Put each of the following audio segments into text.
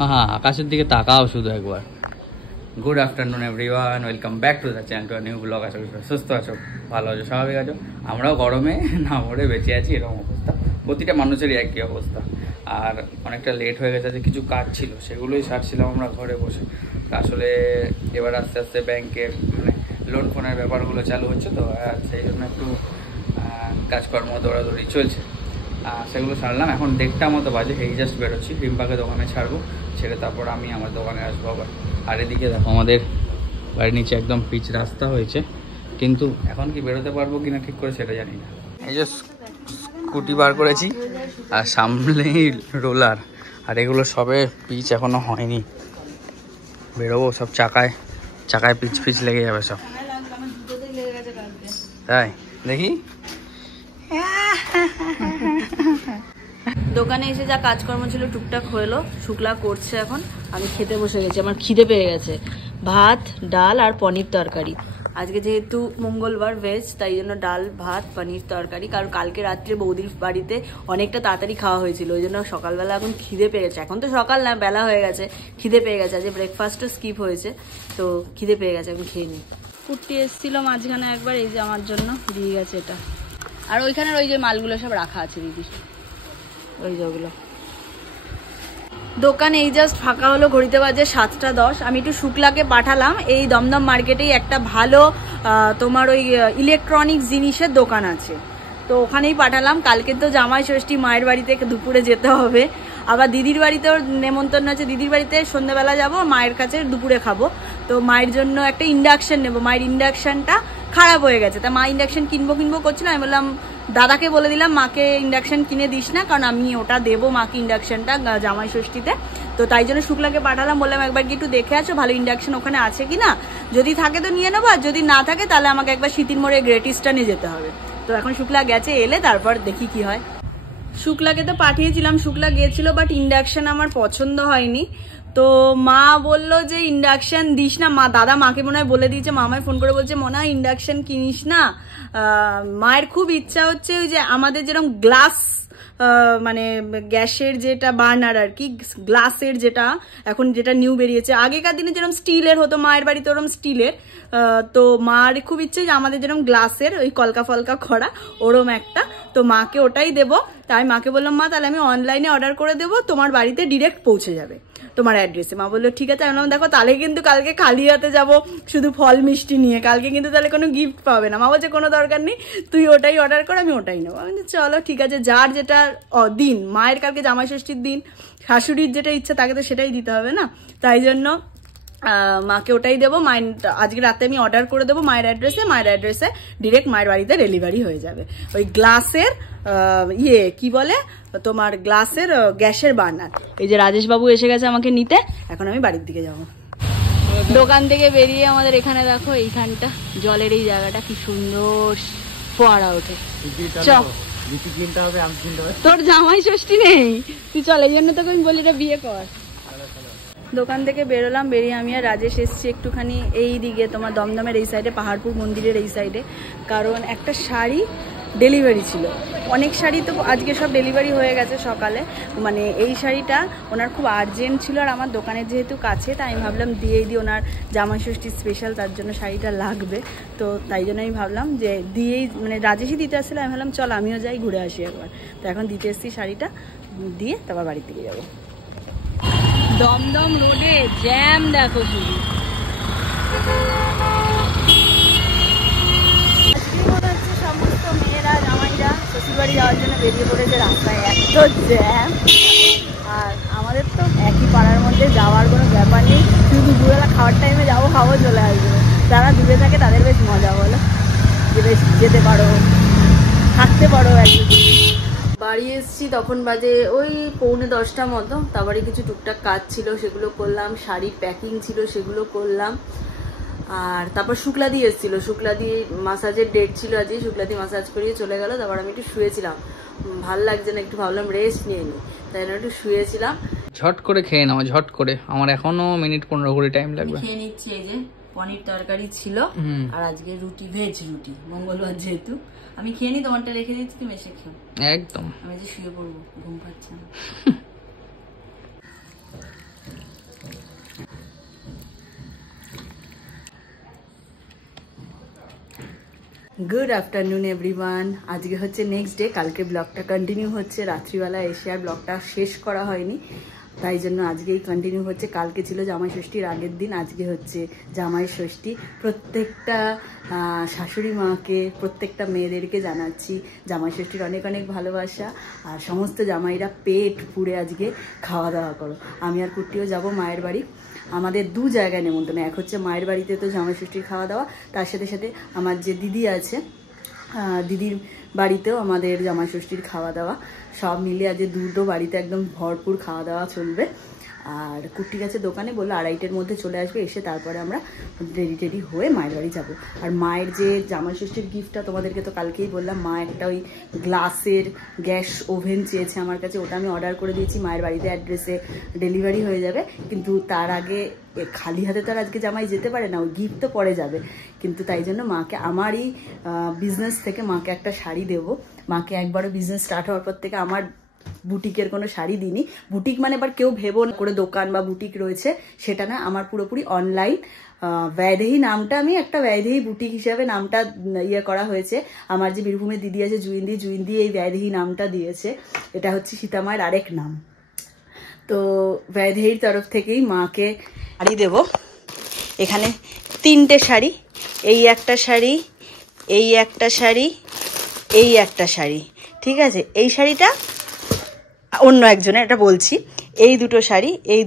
হ্যাঁ, আকাশের দিকে তাকাও শুধু একবার। Good afternoon everyone, welcome back to the channel, to new blog. আশা করি সুস্থ আছো, ভালো আছো, স্বাভাবিক আছো। আমরাও গরমে না মরে বেঁচে আছি, এরকম অবস্থা। প্রতিটা মানুষেরই একই অবস্থা। আর অনেকটা লেট হয়ে গেছে, যে কিছু কাজ ছিল সেগুলোই সারছিলাম আমরা ঘরে বসে। আসলে এবার আস্তে আস্তে ব্যাংকের মানে লোন ফোনের ব্যাপারগুলো চালু হচ্ছে, তো সেই জন্য একটু কাজকর্ম দৌড়াদৌড়ি চলছে। সেগুলো সারলাম। এখন 1:30 মতো বাজে, এই জাস্ট বেরোচ্ছি, রিম্পাকে দোকানে ছাড়বো, ছেড়ে তারপর আমি আমার দোকানে আসবো আবার। আর এদিকে দেখো আমাদের বাড়ির নিচে একদম পিচ রাস্তা হয়েছে, কিন্তু এখন কি বেরোতে পারবো কিনা ঠিক করে সেটা জানি না। এই যে স্কুটি বার করেছি আর সামনেই রোলার, আর এগুলো সবে পিচ এখনো হয়নি। বেরোবো, সব চাকায় চাকায় পিচ পিচ লেগে যাবে সব। তাই দেখি দোকানে এসে যা কাজকর্ম ছিল টুকটাক হলো, শুক্লা করছে এখন। আমি খেতে বসে গেছি, আমার খিদে পেয়ে গেছে। ভাত, ডাল আর পনির তরকারি। আজকে যেহেতু মঙ্গলবার ভেজ, তাই জন্য ডাল, ভাত, পনির তরকারি। কারণ কালকে রাত্রে বৌদির বাড়িতে অনেকটা তাড়াতাড়ি খাওয়া হয়েছিল, ওই জন্য সকালবেলা এখন খিদে পেয়ে গেছে। এখন তো সকাল না, বেলা হয়ে গেছে, খিদে পেয়ে গেছে। আজকে ব্রেকফাস্টও স্কিপ হয়েছে, তো খিদে পেয়ে গেছে, আমি খেয়ে নিই। কুর্তি এসেছিল মাঝখানে একবার, এই যে আমার জন্য দিয়ে গেছে এটা। আর ওইখানের ওই যে মালগুলো সব রাখা আছে দিদি, ওই যেগুলো। দোকান এই জাস্ট ফাঁকা হলো, ঘড়িতে বাজে 7:10। আমি একটু শুক্লাকে পাঠালাম, এই দমদম মার্কেটেই একটা ভালো তোমার ওই ইলেকট্রনিক্স জিনিসের দোকান আছে, তো ওখানেই পাঠালাম। কালকে তো জামাই ষষ্ঠী, মায়ের বাড়িতে দুপুরে যেতে হবে। আবার দিদির বাড়িতেও নেমন্তন্ন আছে, দিদির বাড়িতে সন্ধ্যাবেলা যাব, মায়ের কাছে দুপুরে খাবো। তো মায়ের জন্য একটা ইন্ডাকশন নেবো, মায়ের ইন্ডাকশনটা খারাপ হয়ে গেছে। তা মা ইন্ডাকশন কিনবো করছিলাম, আমি বললাম দাদাকে বলে দিলাম মাকে ইন্ডাকশন কিনে দিস না, কারণ আমি ওটা দেবো মাকে ইন্ডাকশনটা জামাই ষষ্ঠীতে। তো তাই জন্য শুক্লাকে পাঠালাম, বললাম একবার কি একটু দেখে আছো ভালো ইন্ডাকশন ওখানে আছে কিনা, যদি থাকে তো নিয়ে নেবো, আর যদি না থাকে তাহলে আমাকে একবার শীতির মোড়ে গ্রেট ইস্টার্নে যেতে হবে। তো এখন শুক্লা গেছে, এলে তারপর দেখি কি হয়। শুক্লাকে তো পাঠিয়েছিলাম, শুক্লা গিয়েছিল, বাট ইন্ডাকশন আমার পছন্দ হয়নি। তো মা বললো যে ইন্ডাকশন দিস না, দাদা মাকে মনে হয় বলে দিয়েছে, মামায় ফোন করে বলছে মনে হয় ইন্ডাকশন কিনিস না। মায়ের খুব ইচ্ছা হচ্ছে ওই যে আমাদের যেরকম গ্লাস মানে গ্যাসের যেটা বার্নার আর কি, গ্লাসের যেটা এখন যেটা নিউ বেরিয়েছে, আগেকার দিনে যেরকম স্টিলের হতো, মায়ের বাড়িতে ওরকম স্টিলের। তো মার খুব ইচ্ছে যে আমাদের যেরকম গ্লাসের ওই কলকা ফলকা করা ওরম একটা, তো মাকে ওটাই দেবো। তাই মাকে বললাম মা তাহলে আমি অনলাইনে অর্ডার করে দেবো, তোমার বাড়িতে ডিরেক্ট পৌঁছে যাবে তোমার অ্যাড্রেসে। মা বললো ঠিক আছে। আমি বললাম দেখো তাহলে কিন্তু কালকে খালি হাতে যাবো শুধু ফল মিষ্টি নিয়ে, কালকে কিন্তু তাহলে কোনো গিফট পাবে না। মা বলছে কোনো দরকার নেই, তুই ওটাই অর্ডার কর, আমি ওটাই নেবো। আমি চলো ঠিক আছে, যার যেটা দিন, মায়ের কালকে জামাই ষষ্ঠীর দিন, শাশুড়ির যেটা ইচ্ছা তাকে তো সেটাই দিতে হবে না, তাই জন্য মাকে ওটাই দেবো। মায়ের আজকে রাতে আমি অর্ডার করে দেবো মায়ের অ্যাড্রেসে ডিরেক্ট মায়ের বাড়িতে ডেলিভারি হয়ে যাবে। ওই গ্লাসের কি বলে তোমার গ্লাসের গ্যাসের বার্নার। এই যে রাজেশ বাবু এসে গেছে আমাকে নিতে, এখন আমি বাড়ির দিকে যাব। দোকান থেকে বেরিয়ে আমাদের এখানে দেখো এইখানটা জলের এই জায়গাটা কি সুন্দর ফোয়ারা ওঠে। তোর জামাই ষষ্ঠী নেই, তুই চল, এই জন্য তোকে আমি বলি এটা বিয়ে কর। দোকান থেকে বেরোলাম, বেরিয়ে আমি আর রাজেশ এসছি একটুখানি এই দিকে তোমার দমদমের এই সাইডে, পাহাড়পুর মন্দিরের এই সাইডে, কারণ একটা শাড়ি ডেলিভারি ছিল। অনেক শাড়ি তো আজকে সব ডেলিভারি হয়ে গেছে সকালে, মানে এই শাড়িটা ওনার খুব আর্জেন্ট ছিল, আর আমার দোকানের যেহেতু কাছে, তাই আমি ভাবলাম দিয়েই দিই, ওনার জামাই ষষ্ঠী স্পেশাল, তার জন্য শাড়িটা লাগবে। তো তাই জন্য আমি ভাবলাম যে দিয়েই, মানে রাজেশই দিতে আসলে, আমি ভাবলাম চল আমিও যাই ঘুরে আসি একবার। তো এখন দিতে এসছি শাড়িটা, দিয়ে তারপর বাড়ির দিকে যাবো। দমদম রোডে জ্যাম দেখো শুধু। আজকে মনে হচ্ছে সমস্ত মেয়েরা জামাইরা শ্বশুরবাড়ি যাওয়ার জন্য বেরিয়ে পড়েছে রাস্তায়, এত জ্যাম। আর আমাদের তো একই পাড়ার মধ্যে যাওয়ার কোনো ব্যাপার নেই, শুধু দুপুরবেলা খাওয়ার টাইমে যাবো, খাবো, চলে আসবো। যারা দূরে থাকে তাদের বেশ মজা বলো, যে বেশ যেতে পারো, থাকতে পারো একদিন। বাড়ি এসেছি তখন বাজে ওই 9:45 মতো, তারপরে কিছু টুকটাক কাজ ছিল সেগুলো করলাম, শাড়ির প্যাকিং ছিল সেগুলো করলাম। আর তারপর শুক্লা দিয়ে এসেছিল, শুক্লা দিয়ে মাসাজের ডেট ছিল আজকে, শুক্লা দিয়ে মাসাজ করিয়ে চলে গেল। তারপর আমি একটু শুয়েছিলাম, ভাল লাগছে না, একটু ভাবলাম রেস্ট নিয়ে নিই, তাই জন্য একটু শুয়েছিলাম। ঝট করে খেয়ে নাও, ঝট করে, আমার এখনো মিনিট 15 টাইম লাগবে। খেয়ে নিচ্ছি। এই যে পনির তরকারি ছিল, আর আজকে রুটি, ভেজ রুটি, মঙ্গলবার যেহেতু। আমি খেয়ে নি, তোমারটা রেখে দিচ্ছি, তুমি এসে খেও। একদম, আমি যে শুয়ে পড়বো, ঘুম পাচ্ছে না। Good afternoon everyone. আজকে হচ্ছে নেক্সট ডে, কালকে ব্লগটা কন্টিনিউ হচ্ছে। রাত্রিবেলা এসে আর ব্লগটা শেষ করা হয়নি, তাই জন্য আজকেই কন্টিনিউ হচ্ছে। কালকে ছিল জামাই ষষ্ঠীর আগের দিন, আজকে হচ্ছে জামাই ষষ্ঠী। প্রত্যেকটা শাশুড়ি মাকে, প্রত্যেকটা মেয়েদেরকে জানাচ্ছি জামাই ষষ্ঠীর অনেক অনেক ভালোবাসা। আর সমস্ত জামাইরা পেট পুড়ে আজকে খাওয়া দাওয়া করো। আমি আর কুট্টিও যাব মায়ের বাড়ি। আমাদের দু জায়গায় নেমন্তন্ন, এক হচ্ছে মায়ের বাড়িতে তো জামাই ষষ্ঠীর খাওয়া দাওয়া, তার সাথে সাথে আমার যে দিদি আছে দিদির বাড়িতেও আমাদের জামাই ষষ্ঠীর খাওয়া দাওয়া। সব মিলে আজ দুটো বাড়িতে একদম ভরপুর খাওয়া দাওয়া চলবে। আর কুট্টি গেছে দোকানে, বললো 2:30-এর মধ্যে চলে আসবে, এসে তারপরে আমরা রেডি হয়ে মায়ের বাড়ি যাব। আর মায়ের যে জামাই ষষ্ঠীর গিফটটা তোমাদেরকে তো কালকেই বললাম, মা একটা ওই গ্লাসের গ্যাস ওভেন চেয়েছে আমার কাছে, ওটা আমি অর্ডার করে দিয়েছি। মায়ের বাড়িতে অ্যাড্রেসে ডেলিভারি হয়ে যাবে, কিন্তু তার আগে খালি হাতে তো আর আজকে জামাই যেতে পারে না, ওই গিফট তো পরে যাবে। কিন্তু তাই জন্য মাকে আমারই বিজনেস থেকে মাকে একটা শাড়ি দেবো। মাকে একবারও বিজনেস স্টার্ট হওয়ার পর থেকে আমার বুটিকের কোনো শাড়ি দিইনি। বুটিক মানে এবার কেউ ভেবো না করে দোকান বা বুটিক রয়েছে, সেটা না, আমার পুরোপুরি অনলাইন। বৈদেহী নামটা আমি একটা বৈদেহী বুটিক হিসাবে নামটা ইয়ে করা হয়েছে। আমার যে বীরভূমের দিদি আছে জুইন্দি এই বৈদেহী নামটা দিয়েছে। এটা হচ্ছে সীতামায়ের আরেক নাম। তো বৈদেহীর তরফ থেকেই মাকে শাড়ি দেব। এখানে 3টে শাড়ি, এই একটা শাড়ি, এই একটা শাড়ি, এই একটা শাড়ি, ঠিক আছে। এই শাড়িটা অন্য একজনের, এটা বলছি। এই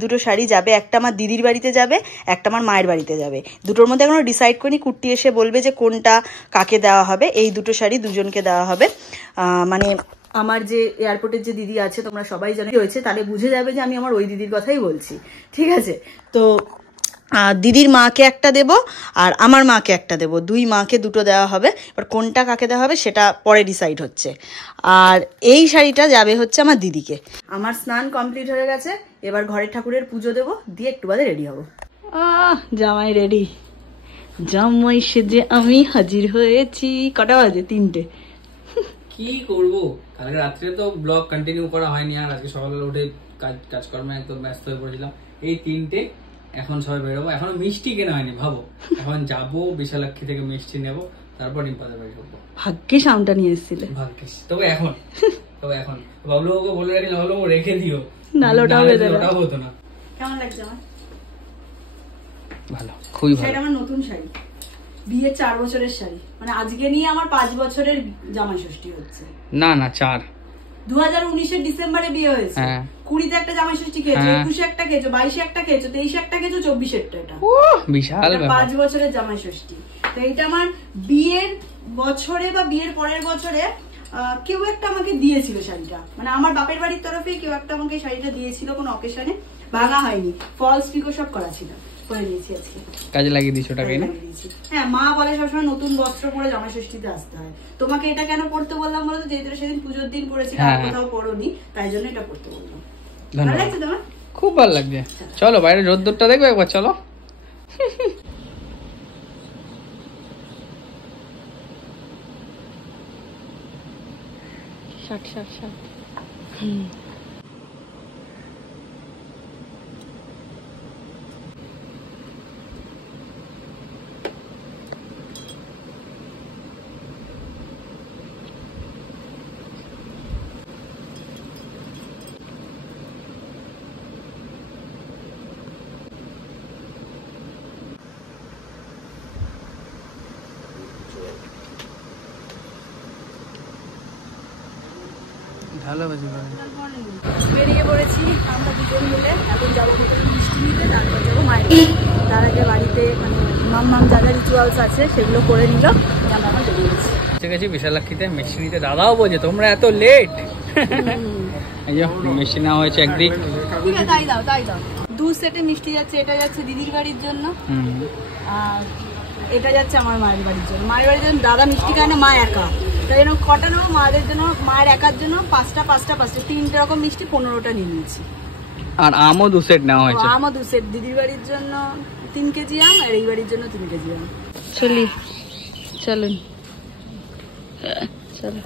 দুটো শাড়ি যাবে, একটা আমার দিদির বাড়িতে যাবে, একটা আমার মায়ের বাড়িতে যাবে। দুটোর মধ্যে এখনো ডিসাইড করিনি, কুট্টি এসে বলবে যে কোনটা কাকে দেওয়া হবে। এই দুটো শাড়ি দুজনকে দেওয়া হবে। মানে আমার যে এয়ারপোর্টের যে দিদি আছে, তোমরা সবাই জানো হয়েছে, তাহলে বুঝে যাবে যে আমি আমার ওই দিদির কথাই বলছি, ঠিক আছে। তো দিদির মাকে একটা দেব আর আমার মাকে একটা দেব, দুই মাকে দুটো দেওয়া হবে। এবার কোনটা কাকে দেওয়া হবে সেটা পরে ডিসাইড হচ্ছে। আর এই শাড়িটা যাবে হচ্ছে আমার দিদিকে। আমার স্নান কমপ্লিট হয়ে গেছে, এবার ঘরের ঠাকুরের পুজো দেব, দিয়ে একটু বাদে রেডি হবো। জামাই রেডি, জামাই সেজে আমি হাজির হয়েছি। কটা বাজে? 3টে। কি করব, কালকে রাত্রে তো ব্লগ কন্টিনিউ করা হয়নি, আর আজকে সকালবেলা উঠে কাজকর্মে একদম ব্যস্ত হয়ে পড়েছিলাম। এই 3টে, এখন সবাই বেরোবো। এখনো মিষ্টি কেনা হয়নি, ভাবো। এখন যাবো বিশালাক্ষী থেকে মিষ্টি নেবো, তারপর ডিম্পাদের বাড়ি ঢুকবো। ভাগ্যিস আমটা নিয়ে এসেছিলে। ভাগ্যিস। তবে এখন বাবলুকে বলে রাখি, বাবলু রেখে দিও, নাহলে ওটাও হতো না। কেমন লাগছে আমার? ভালো, খুবই ভালো। এটা আমার নতুন শাড়ি, বিয়ের 4 বছরের শাড়ি। মানে আজকে নিয়ে আমার 5 বছরের জামাই ষষ্ঠী হচ্ছে। না 4, 2019-এর ডিসেম্বরে বিয়ে হয়েছে। 20-তে একটা জামাই ষষ্ঠী খেয়েছো, 21-এ একটা খেয়েছো, 22-এ একটা খেয়েছো, 23-এ একটা খেয়েছো, 24-এরটা। এটা বিশাল 5 বছরের জামাই ষষ্ঠী। তো এটা আমার বিয়ের বছরে বা বিয়ের পরের বছরে কেউ একটা আমাকে দিয়েছিল শাড়িটা। মানে আমার বাপের বাড়ির তরফে কেউ একটা আমাকে শাড়িটা দিয়েছিল, কোনো অকেশনে। ভাঙা হয়নি, ফলস পিকো সব করা ছিল, করে নিয়েছি আজকে। কাজে লাগিয়ে দিয়েছি ওটাকে না? হ্যাঁ, মা বলে সবসময় নতুন বস্ত্র পরে জামাই ষষ্ঠীতে আসতে হয়। তোমাকে এটা কেন পড়তে বললাম বলো তো? যেহেতু সেদিন পুজোর দিন পড়েছি, আর কোথাও পড়োনি, তাই জন্য এটা পড়তে বললাম। ভালো লাগছে তোমার? খুব ভালো লাগছে। চলো বাইরে রোদ্দুরটা দেখবো একবার, চলো। ষাট। বেরিয়ে পড়েছি আমরা দুজন মিলে, এখন যাবো মিষ্টি নিতে, তারপর যাবো মায়ের। তার আগে বাড়িতে মানে মাম যা যা রিচুয়ালস আছে সেগুলো করে নিল, আমরা আমার বেরিয়ে গেছি। ঠিক আছে বিশালাক্ষীতে মিষ্টি নিতে। দাদাও বলছে তোমরা এত লেট। এই যে মিষ্টি নেওয়া হয়েছে একদিক। তাই দাও 2 সেটে মিষ্টি যাচ্ছে। এটা যাচ্ছে দিদির বাড়ির জন্য, আর এটা যাচ্ছে আমার মায়ের বাড়ির জন্য। মায়ের বাড়ির জন্য দাদা মিষ্টি খায় না, মা একা, তাই জন্য কটা নেবো মায়ের জন্য, মায়ের একার জন্য 5টা 3 রকম মিষ্টি 15টা নিয়ে নিয়েছি। আর আমও 2 সেট নেওয়া হয়েছে। আমও 2 সেট, দিদির বাড়ির জন্য 3 কেজি আম, আর এই বাড়ির জন্য 3 কেজি আম। চলুন চলো।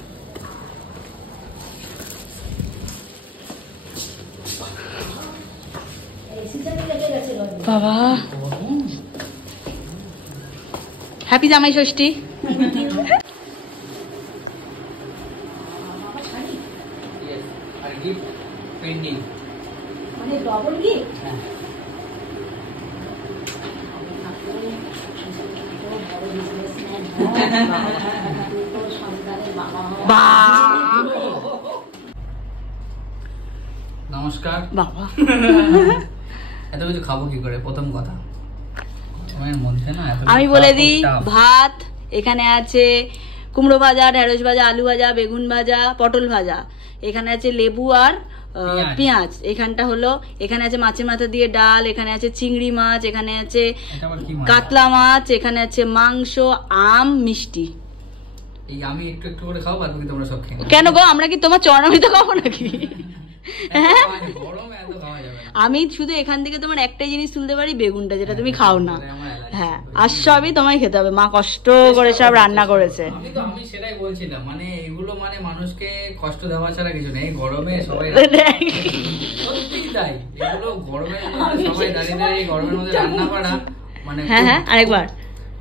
বাবা হ্যাপি জামাই ষষ্ঠী। নমস্কার বাবা। এত কিছু খাবো কি করে? প্রথম কথা আমি বলে দিই, ভাত এখানে আছে, কুমড়ো ভাজা, ঢেঁড়স ভাজা, আলু ভাজা, বেগুন ভাজা, পটল ভাজা, এখানে আছে লেবু আর পেঁয়াজ, এখানটা হলো, এখানে আছে মাছের মাথা দিয়ে ডাল, এখানে আছে চিংড়ি মাছ, এখানে আছে কাতলা মাছ, এখানে আছে মাংস, আম, মিষ্টি। আমি একটু একটু করে খাবো, বাদ বাকি তোমরা সব খেয়ে নাও। কেন গো, আমরা কি তোমার চরণামৃত খাবো নাকি? আমি শুধু এখান থেকে তোমার একটাই জিনিস তুলতে পারি, বেগুনটা, যেটা তুমি খাও না। হ্যাঁ, আর সবই তোমায় খেতে হবে, মা কষ্ট করে সব রান্না করেছে। আমি সেটাই বলছিলাম, মানে এগুলো মানে মানুষকে কষ্ট দেওয়া ছাড়া কিছু নেই। গরমে সবাই সত্যিই তাই, এগুলো গরমে সবাই দাঁড়িয়ে দাঁড়িয়ে গরমের মধ্যে রান্না করা মানে। হ্যাঁ হ্যাঁ, আরেকবার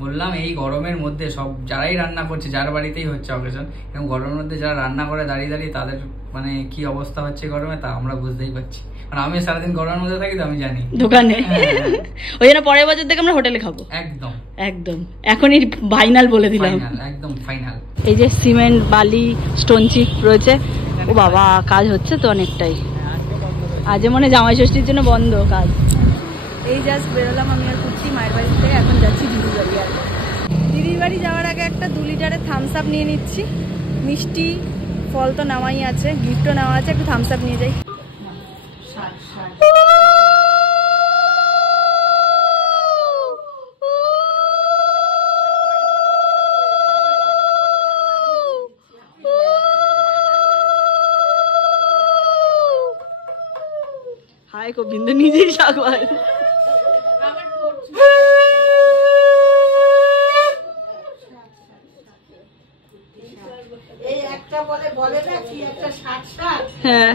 বললাম, এই গরমের মধ্যে সব যারাই রান্না করছে, যার বাড়িতেই হচ্ছে অকেশন, এবং গরমের মধ্যে যারা রান্না করে দাঁড়িয়ে দাঁড়িয়ে, তাদের মানে কি অবস্থা হচ্ছে গরমে, তা আমরা বুঝতেই পারছি। মানে আমি সারাদিন গরমের মধ্যে থাকি, তো আমি জানি দোকানে। ওই জন্য পরের বছর থেকে আমরা হোটেলে খাবো। একদম একদম, এখনই ফাইনাল বলে দিলাম, একদম ফাইনাল। এই যে সিমেন্ট, বালি, স্টোন চিপ রয়েছে। ও বাবা, কাজ হচ্ছে তো অনেকটাই। আজ মনে জামাই ষষ্ঠীর জন্য বন্ধ কাজ। এই জাস্ট বেরোলাম আমি আর কুর্তি মায়ের বাড়ি থেকে, এখন যাচ্ছি দিদির বাড়ি। আর দিদির বাড়ি যাওয়ার আগে একটা 2 লিটারের থামস আপ নিয়ে নিচ্ছি। মিষ্টি ফল তো নেওয়াই আছে, গিফটও নেওয়া আছে, একটু থামস আপ নিয়ে যাই। হায় গোবিন্দ, নিজেই শাকবার। হ্যাঁ,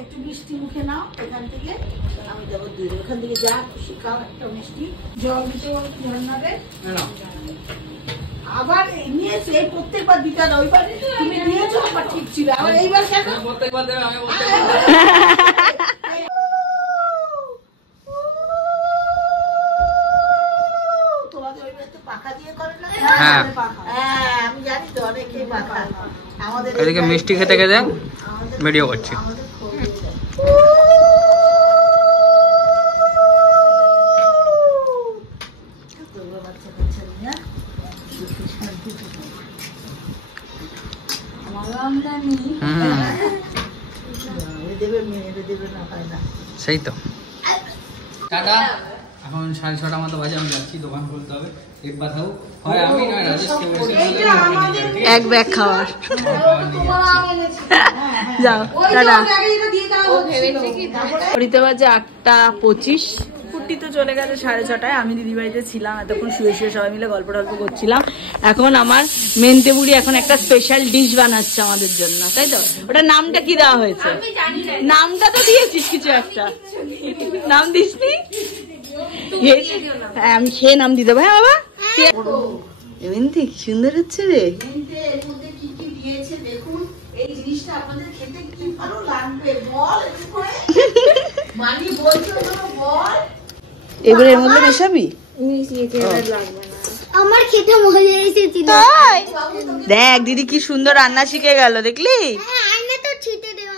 একটু মিষ্টি মুখে নাও এখান থেকে, আমি দেবো দুধ। ওখান থেকে যা খুশি খাও, একটা মিষ্টি জল দিতে ঝর্ণাবে। আবার নিয়েছে, এই প্রত্যেকবার দিতে না, ওইবার তুমি নিয়েছো, আবার ঠিক ছিল, আবার এইবার কেন? প্রত্যেকবার দেবে, আমি তোমাদের ওইবার তো পাখা দিয়ে করে না? হ্যাঁ, আমি জানি তো, অনেকেই পাখা। আমাদের এদিকে মিষ্টি খেতে খেতে ভিডিও করছি। সেই তো, টাটা। এখন 6:30 মতো বাজে, আমি যাচ্ছি, দোকান খুলতে হবে। একবার থাকুক, হয় আমি নয় রাজেশকে বসে এক ব্যাগ খাওয়ার। যাও, টাটা। ঘড়িতে বাজে 8:25। কুর্তি তো চলে গেছে 6:30টায়। আমি দিদি বাড়িতে ছিলাম, এতক্ষণ শুয়ে শুয়ে সবাই মিলে গল্প টল্প করছিলাম। এখন আমার মেন্তে বুড়ি এখন একটা স্পেশাল ডিশ বানাচ্ছে আমাদের জন্য, তাই তো? ওটা নামটা কি দেওয়া হয়েছে? নামটা তো দিয়েছিস কিছু একটা, নাম দিসনি? আমি খেয়ে নাম দিতে হবে। হ্যাঁ বাবা, মেন্তে কি সুন্দর হচ্ছে রে। এই জিনিসটা আপনাদের খেতে কি ভালো লাগবে বল, একটু করে মানি বলছো বল। এবারে এর মধ্যে মেশাবি? আমার খেতে মজা এসেছিল। দেখ দিদি কি সুন্দর রান্না শিখে গেল, দেখলি? হ্যাঁ, আইনা তো ছিটে দেব।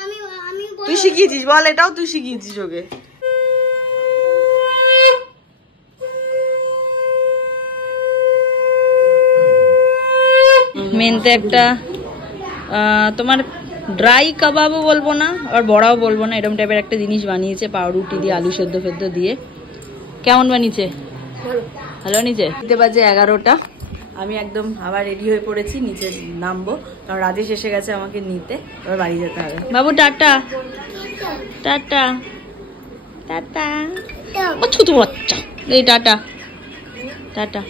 আমি তুই শিখিয়েছিস বল, এটাও তুই শিখিয়েছিস ওকে। মেনতে একটা তোমার ড্রাই কাবাবও বলবো না, আর বড়াও বলবো না, এরকম টাইপের একটা জিনিস বানিয়েছে, পাউরুটি দিয়ে, আলু সেদ্ধ ফেদ্ধ দিয়ে। কেমন বানিয়েছে? ভালো বানিয়েছে। দিতে বাজে 11টা। আমি একদম আবার রেডি হয়ে পড়েছি, নিচে নামবো, কারণ রাজেশ এসে গেছে আমাকে নিতে, এবার বাড়ি যেতে হবে। বাবু টাটা। Tata tata. ছোট বাচ্চা, এই টাটা টাটা।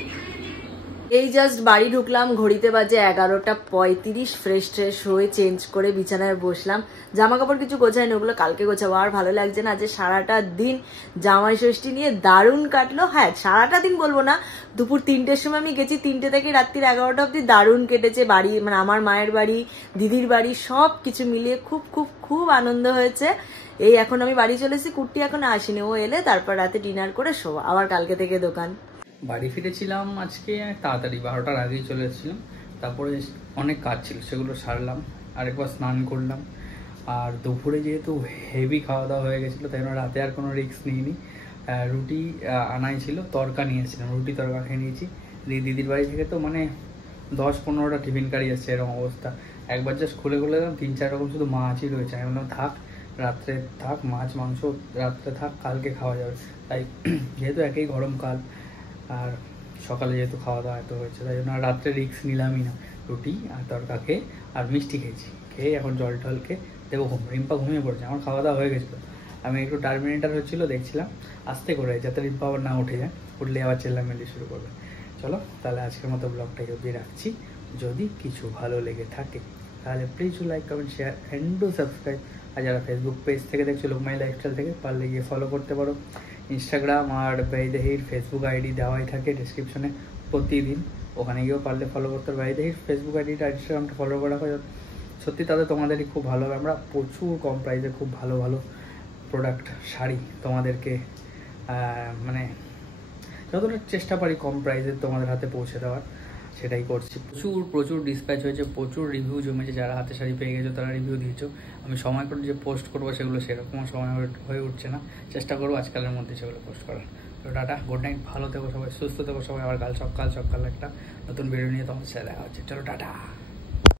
এই জাস্ট বাড়ি ঢুকলাম, ঘড়িতে বাজে 11:35। ফ্রেশ ট্রেশ হয়ে চেঞ্জ করে বিছানায় বসলাম। জামা কাপড় কিছু গোছায়নি, ওগুলো কালকে গোছাবো। আর ভালো লাগছে না যে সারাটা দিন জামাই ষষ্ঠী নিয়ে দারুণ কাটলো। হ্যাঁ, সারাটা দিন বলবো না, দুপুর 3টের সময় আমি গেছি, 3টে থেকে রাত্রির 11টা অব্দি দারুণ কেটেছে। বাড়ি মানে আমার মায়ের বাড়ি, দিদির বাড়ি, সব কিছু মিলিয়ে খুব খুব খুব আনন্দ হয়েছে। এই এখন আমি বাড়ি চলেছি, কুর্তি এখনো আসেনি, ও এলে তারপর রাতে ডিনার করে শো, আবার কালকে থেকে দোকান। বাড়ি ফিরেছিলাম আজকে তাড়াতাড়ি, 12টার আগেই চলে এসেছিলাম। তারপরে অনেক কাজ ছিল, সেগুলো সারলাম, আরেকবার স্নান করলাম। আর দুপুরে যেহেতু হেভি খাওয়া দাওয়া হয়ে গেছিলো, তাই জন্য রাতে আর কোনো রিস্ক নিইনি। রুটি আনাই ছিল, তরকা নিয়েছিলাম, রুটি তরকা খেয়ে নিয়েছি। দিদির বাড়ি থেকে তো মানে 10-15টা টিফিন কারি আসছে, এরকম অবস্থা। একবার জাস্ট খুলে দিলাম, 3-4 রকম শুধু মাছই রয়েছে। আমি বললাম থাক, রাত্রে থাক, মাছ মাংস রাত্রে থাক, কালকে খাওয়া যাবে। তাই যেহেতু একই গরমকাল আর সকালে যেহেতু খাওয়া দাওয়া এত হয়েছে, তাই জন্য রাত্রে রিস্ক নিলামই না। রুটি আর তরকা খেয়ে আর মিষ্টি খেয়ে এখন জল টল খেয়ে দেবো ঘুম। রিম্পা ঘুমিয়ে পড়েছে, আমার খাওয়া দাওয়া হয়ে গেছিলো। আমি একটু টার্মিনেটার হচ্ছিলো, দেখছিলাম আস্তে করে, যাতে রিম্পা আবার না উঠে যায়। উঠলে আবার চেল্লামেল্লি শুরু করবে। চলো তাহলে আজকের মতো ব্লগটাকে অবধি রাখছি। যদি কিছু ভালো লেগে থাকে তাহলে please like, comment, share and do subscribe. আর যারা ফেসবুক পেজ থেকে দেখছো, লোকমাই লাইফস্টাইল থেকে, পারলে গিয়ে ফলো করতে পারো। ইনস্টাগ্রাম আর বাইদেহির ফেসবুক আইডি দেওয়াই থাকে ডিসক্রিপশনে প্রতিদিন, ওখানে গিয়েও পারলে ফলো করতে পারো। বাইদেহির ফেসবুক আইডিটা, ইনস্টাগ্রামটা ফলো করা হয়। সত্যি তাদের তোমাদেরই খুব ভালো হবে। আমরা প্রচুর কম প্রাইসে খুব ভালো ভালো প্রোডাক্ট, শাড়ি তোমাদেরকে মানে যতটা চেষ্টা পারি কম প্রাইসে তোমাদের হাতে পৌঁছে দেওয়ার, সেটাই করছি। প্রচুর ডিসপ্যাচ হয়েছে, প্রচুর রিভিউ জমেছে। যারা হাতে শাড়ি পেয়ে গেছো তারা রিভিউ দিয়েছো। আমি সময় করে যে পোস্ট করবো সেগুলো সেরকম সময় হয়ে উঠছে না। চেষ্টা করবো আজকালের মধ্যে সেগুলো পোস্ট করার। তো টাটা, গুড নাইট, ভালো থেকো সবাই, সুস্থ থেকো সবাই। আবার কাল সকাল একটা নতুন ভিডিও নিয়ে তোমাদের সাথে দেখা হচ্ছে। চলো টাটা।